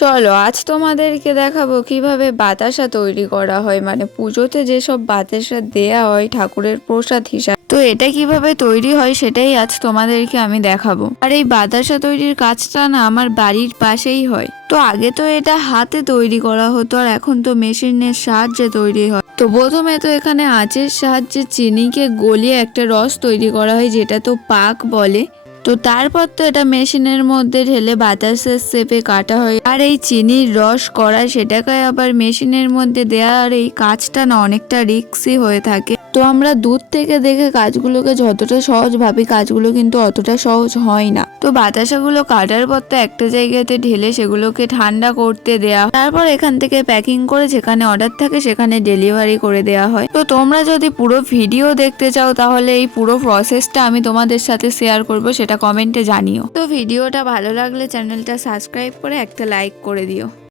চলো আজ তোমাদেরকে দেখাবো কিভাবে বাতাসা তৈরি করা হয়, মানে পুজোতে যেসব বাতাসা দেয়া হয় ঠাকুরের প্রসাদ হিসাবে। তো এটা কিভাবে তৈরি হয় সেটাই আজ তোমাদেরকে আমি দেখাবো। আর এই বাতাসা তৈরির কাজটা না আমার বাড়ির পাশেই হয়। তো আগে তো এটা হাতে তৈরি করা হতো, আর এখন তো মেশিনের সাহায্যে তৈরি হয়। তো প্রথমে তো এখানে আঁচের সাহায্যে চিনিকে গলিয়ে একটা রস তৈরি করা হয়, যেটা তো পাক বলে। তো তারপর তো এটা মেশিনের মধ্যে ঢেলে বাতাসের শেপে কাটা হয়। আর এই চিনির রস করা সেটাকে আবার মেশিনের মধ্যে দেওয়া, আর এই কাজটা না অনেকটা রিস্কি হয়ে থাকে। তো আমরা দূর থেকে দেখে কাজগুলোকে যতটা সহজ ভাবি, কাজগুলো কিন্তু অতটা সহজ হয় না। তো বাতাসাগুলো কাটার পর তো একটা জায়গাতে ঢেলে সেগুলোকে ঠান্ডা করতে দেয়া, তারপর এখান থেকে প্যাকিং করে যেখানে অর্ডার থাকে সেখানে ডেলিভারি করে দেওয়া হয়। তো তোমরা যদি পুরো ভিডিও দেখতে চাও তাহলে এই পুরো প্রসেসটা আমি তোমাদের সাথে শেয়ার করব, সেটা কমেন্টে জানিও। তো ভিডিওটা ভালো লাগলে চ্যানেলটা সাবস্ক্রাইব করে একটা লাইক করে দিও।